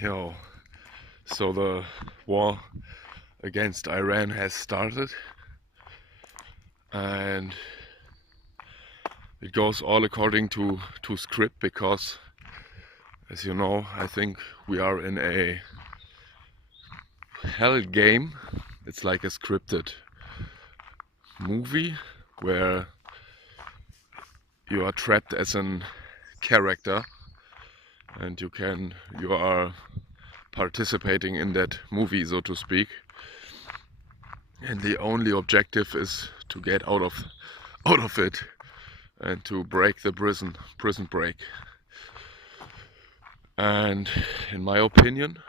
Yo, so the war against Iran has started, and it goes all according to script because, as you know, I think we are in a hell game. It's like a scripted movie where you are trapped as an character and you are participating in that movie, so to speak. And the only objective is to get out of it and to break the prison break. And in my opinion,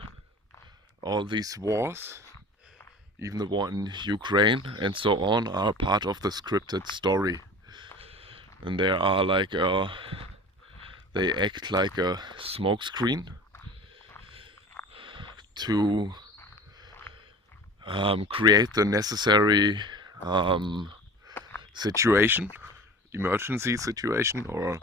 all these wars, even the war in Ukraine and so on, are part of the scripted story. And they are like they act like a smokescreen to create the necessary situation, emergency situation, or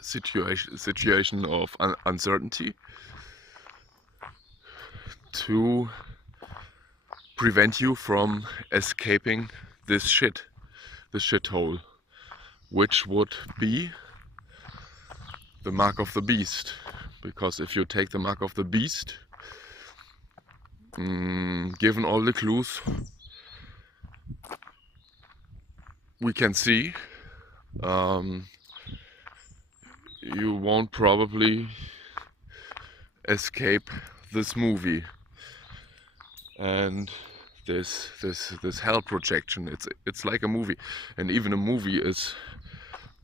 situation of uncertainty to prevent you from escaping this shithole, which would be the mark of the beast. Because if you take the mark of the beast, given all the clues we can see, you won't probably escape this movie and this hell projection. It's like a movie, and even a movie is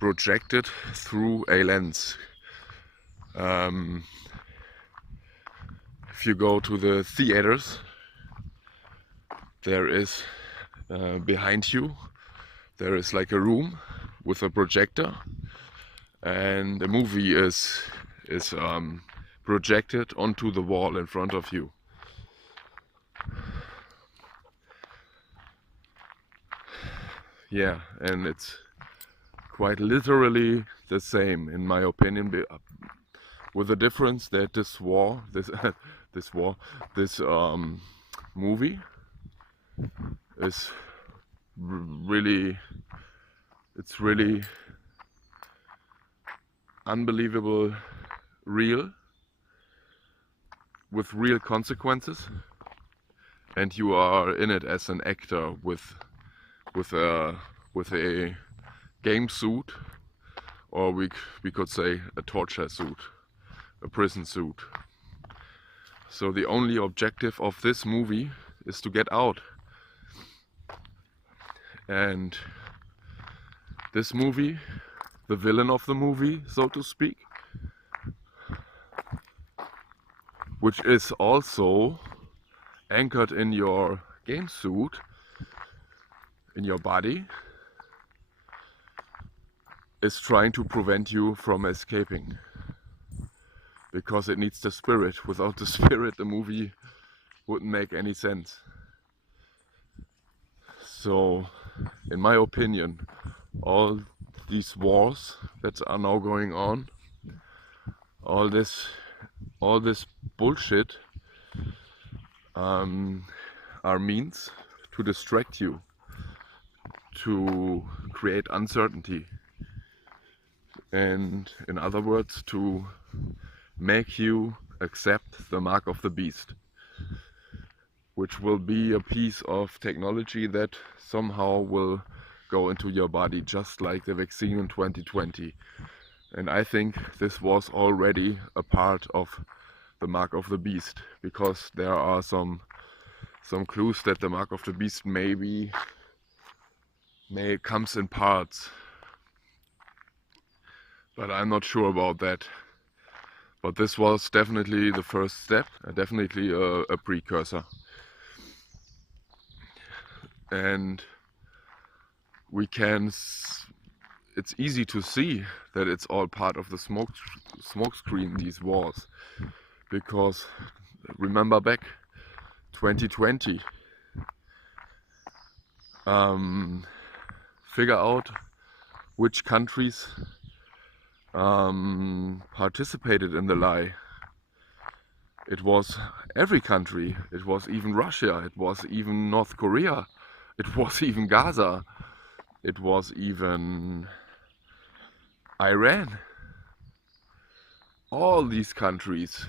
projected through a lens. If you go to the theaters, there is behind you there is like a room with a projector, and the movie is projected onto the wall in front of you. Yeah, and it's quite literally the same, in my opinion, with the difference that this movie is really, it's really unbelievable real, with real consequences, and you are in it as an actor with a game suit, or we could say a torture suit, a prison suit. So the only objective of this movie is to get out. And this movie, the villain of the movie, so to speak, which is also anchored in your game suit, in your body, is trying to prevent you from escaping. Because it needs the spirit. Without the spirit, the movie wouldn't make any sense. So, in my opinion, all these wars that are now going on, all this bullshit, are means to distract you, to create uncertainty, and in other words, to make you accept the mark of the beast, which will be a piece of technology that somehow will go into your body, just like the vaccine in 2020. And I think this was already a part of the mark of the beast, because there are some clues that the mark of the beast may comes in parts, but I'm not sure about that. But this was definitely the first step, definitely a precursor. And it's easy to see that it's all part of the smoke screen, these wars. Because remember back 2020, figure out which countries participated in the lie. It was every country. It was even Russia. It was even North Korea. It was even Gaza. It was even Iran. All these countries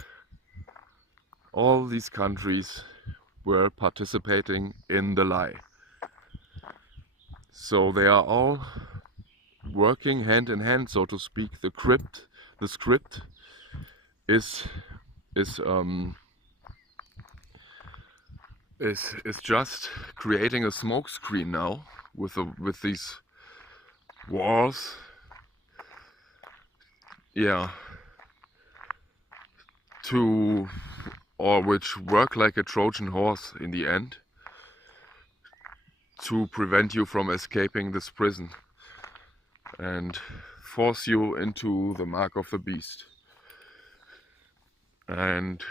were participating in the lie. So they are all working hand in hand, so to speak. The script is just creating a smokescreen now with these wars. Yeah. Which work like a Trojan horse in the end to prevent you from escaping this prison and force you into the mark of the beast, and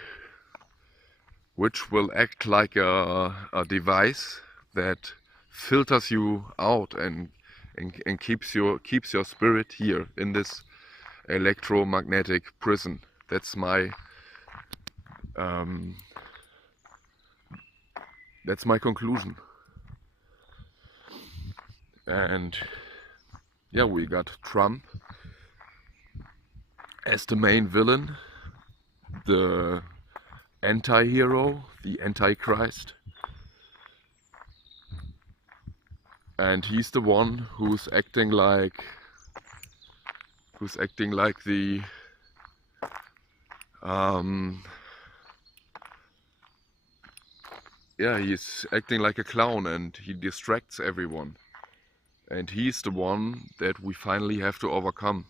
which will act like a device that filters you out and keeps your spirit here in this electromagnetic prison. That's my conclusion. And yeah, we got Trump as the main villain, the anti-hero, the antichrist, and he's the one who's acting like the he's acting like a clown, and he distracts everyone, and he's the one that we finally have to overcome.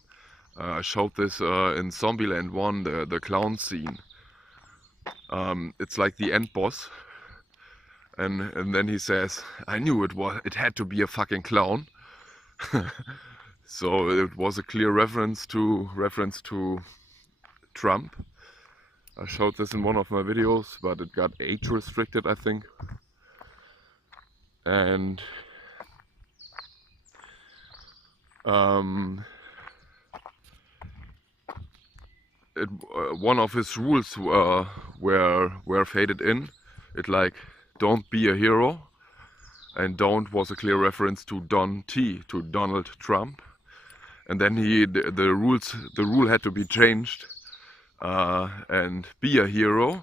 I showed this in Zombieland 1, the clown scene. It's like the end boss, and then he says, "I knew it had to be a fucking clown." So it was a clear reference to Trump. I showed this in one of my videos, but it got age restricted, I think. And one of his rules were faded in. It like, don't be a hero, and don't was a clear reference to Don T, to Donald Trump. And then the rule had to be changed, and be a hero,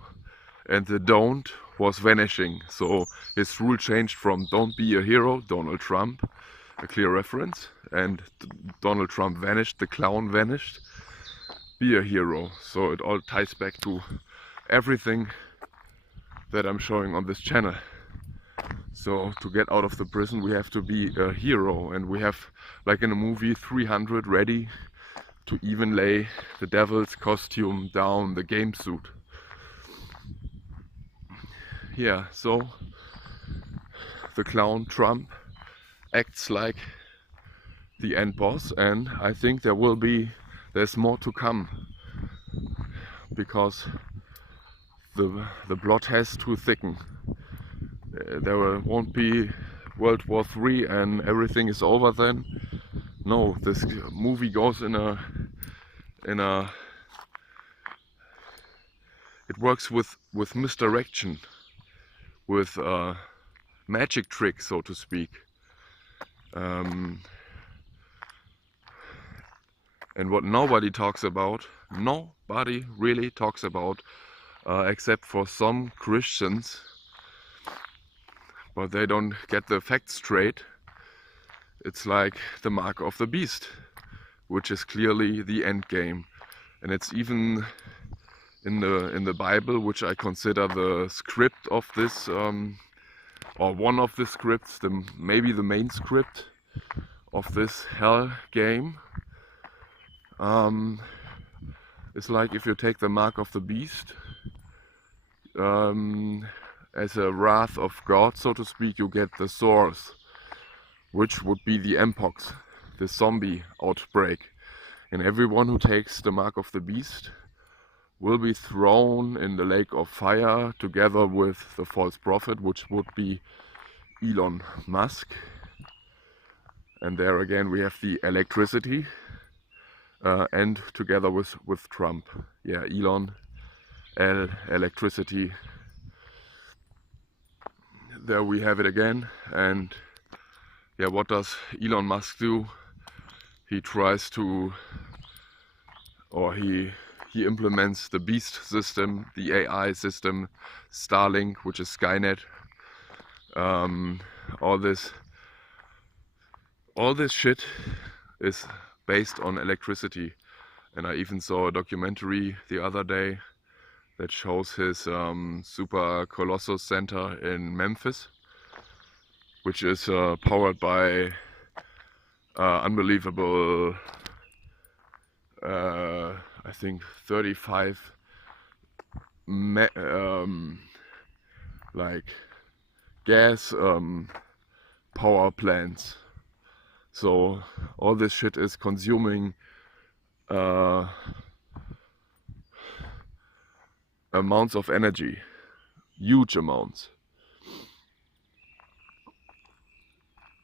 and the don't was vanishing. So his rule changed from don't be a hero, Donald Trump, a clear reference, and Donald Trump vanished, the clown vanished, be a hero. So it all ties back to everything that I'm showing on this channel. So to get out of the prison we have to be a hero, and we have, like in a movie, 300 ready to even lay the devil's costume down, the game suit. Yeah, so the clown Trump acts like the end boss, and I think there's more to come, because the plot has to thicken. There won't be World War III and everything is over then. No, this movie goes in a it works with misdirection, with magic tricks, so to speak. And what nobody really talks about, except for some Christians, but they don't get the facts straight. It's like the mark of the beast, which is clearly the end game, and it's even in the Bible, which I consider the script of this, or one of the scripts, maybe the main script of this hell game. It's like, if you take the mark of the beast as a wrath of God, so to speak, you get the source, which would be the mpox, the zombie outbreak. And everyone who takes the mark of the beast will be thrown in the lake of fire together with the false prophet, which would be Elon Musk. And there again we have the electricity, and together with Trump. Yeah, Elon, electricity. There we have it again. And yeah, what does Elon Musk do? He tries to, or he implements the Beast system, the AI system, Starlink, which is Skynet. All this shit is based on electricity. And I even saw a documentary the other day that shows his super Colossus center in Memphis, which is powered by unbelievable, I think 35 like gas power plants. So all this shit is consuming amounts of energy, huge amounts,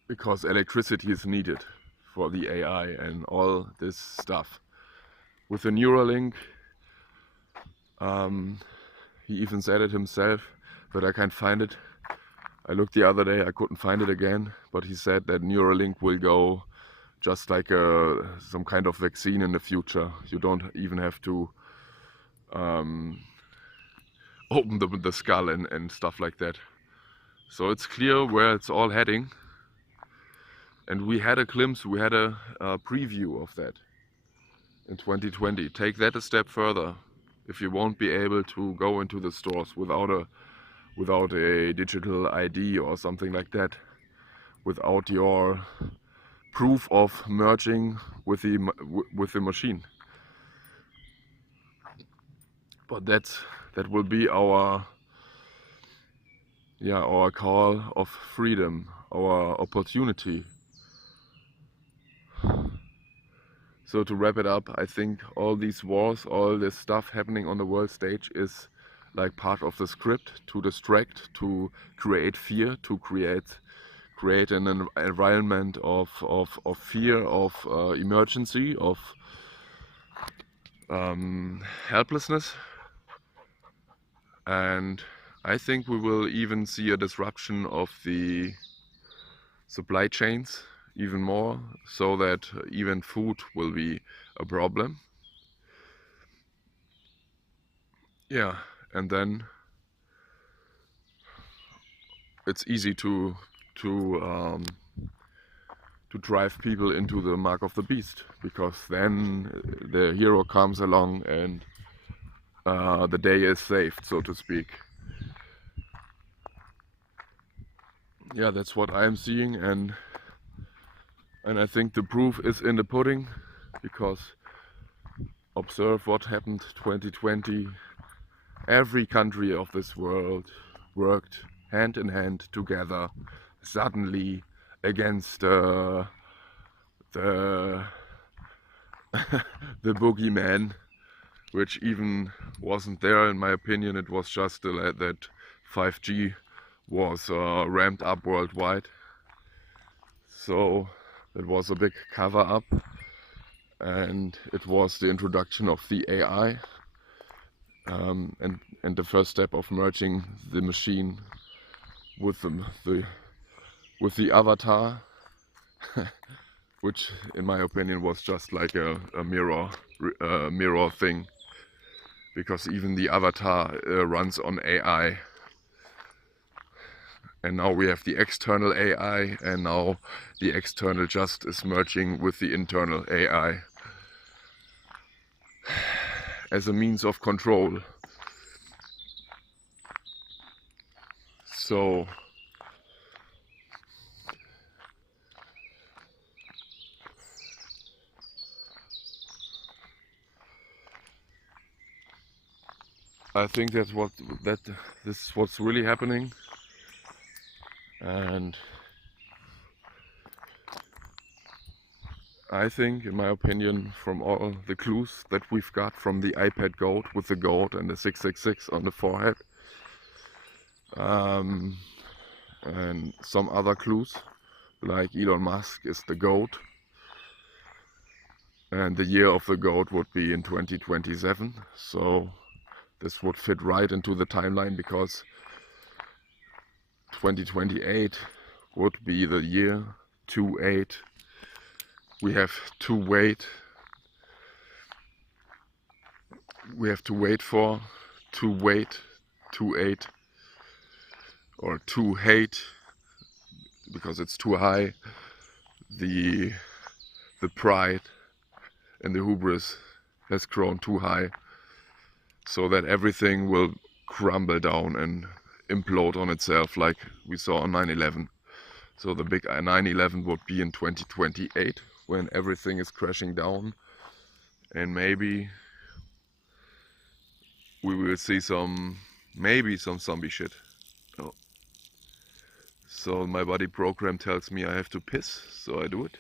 because electricity is needed for the AI and all this stuff. With the Neuralink, he even said it himself, but I can't find it. I looked the other day, I couldn't find it again, but he said that Neuralink will go just like some kind of vaccine in the future. You don't even have to open the skull and stuff like that. So it's clear where it's all heading. And we had a glimpse, we had a preview of that in 2020. Take that a step further. If you won't be able to go into the stores without a digital ID or something like that, without your proof of merging with the machine. But that will be our call of freedom, our opportunity. So to wrap it up, I think all these wars, all this stuff happening on the world stage is like part of the script to distract, to create fear, to create an environment of fear, of emergency, of helplessness. And I think we will even see a disruption of the supply chains even more, so that even food will be a problem. Yeah, and then it's easy to drive people into the mark of the beast, because then the hero comes along and the day is saved, so to speak. Yeah, that's what I'm seeing, and I think the proof is in the pudding, because observe what happened 2020. Every country of this world worked hand in hand together suddenly against the the boogeyman, which even wasn't there in my opinion. It was just that 5G was ramped up worldwide. So it was a big cover up, and it was the introduction of the AI and the first step of merging the machine with the avatar, which in my opinion was just like a mirror thing, because even the avatar runs on AI. And now we have the external AI, and now the external just is merging with the internal AI as a means of control. So I think this is what's really happening. And I think, in my opinion, from all the clues that we've got from the iPad goat with the goat and the 666 on the forehead, and some other clues, like Elon Musk is the goat, and the year of the goat would be in 2027. So this would fit right into the timeline, because 2028 would be the year 28. We have to wait. We have to wait for 28, or to hate, because it's too high. The pride and the hubris has grown too high, so that everything will crumble down and implode on itself, like we saw on 9/11. So the big 9/11 would be in 2028, when everything is crashing down, and maybe we will see maybe some zombie shit. Oh. So my body program tells me I have to piss, so I do it.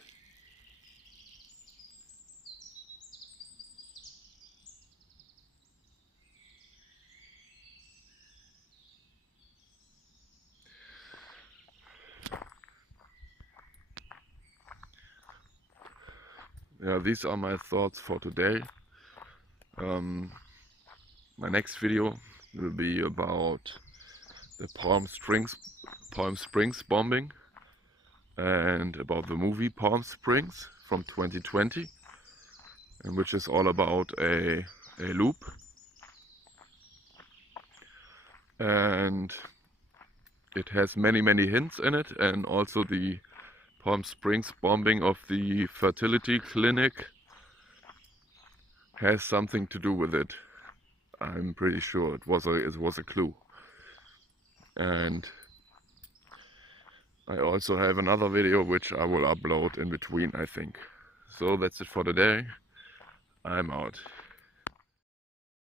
Yeah, these are my thoughts for today. My next video will be about the Palm Springs bombing, and about the movie Palm Springs from 2020, and which is all about a loop. And it has many hints in it, and also the Palm Springs bombing of the fertility clinic has something to do with it. I'm pretty sure it was a clue. And I also have another video which I will upload in between, I think. So that's it for today. I'm out.